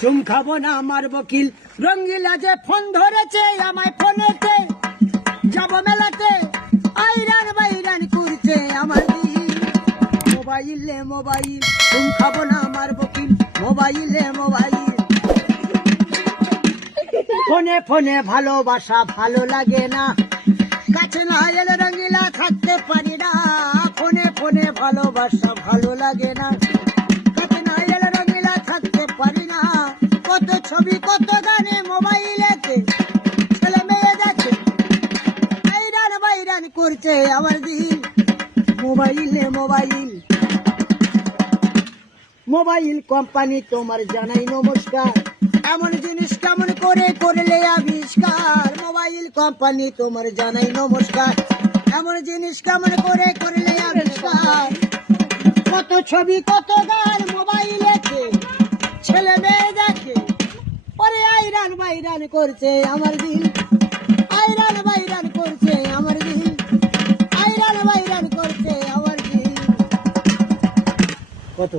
চুম খাবো না আমার বকিল রঙ্গিলা যে ফোন ধরেছে আমায় ফোনেতে যাব মেলাতে আইরান বাইরান করছে আমার দিল মোবাইলে মোবাইল চুম খাবো না আমার বকিল মোবাইলে মোবাইল ফোনে ফোনে ভালোবাসা ভালো লাগে না কাছে না এলে রঙ্গিলা থাকতে পারি না ফোনে ফোনে ভালোবাসা ভালো লাগে না কাছে না এলে রঙ্গিলা থাকতে পারি না কত ছবি কত গানে মোবাইলেতে ছেলে মেয়ে দেখে আইরান বাইরান করছে আমার দিল মোবাইলে মোবাইল মোবাইল কোম্পানি তোমার জানাই নমস্কার এমন জিনিস কেমন করে করলে আবিষ্কার মোবাইল কোম্পানি তোমার জানাই নমস্কার এমন জিনিস কেমন করে করলে আবিষ্কার কত ছবি কত গান মোবাইলেতে ছেলে মেয়ে দেখে পরে আইরান বাইরান করছে আমার দিল আইরান বাইরান করছে আমার দিল আইরান বাইরান করছে আমার দিল কত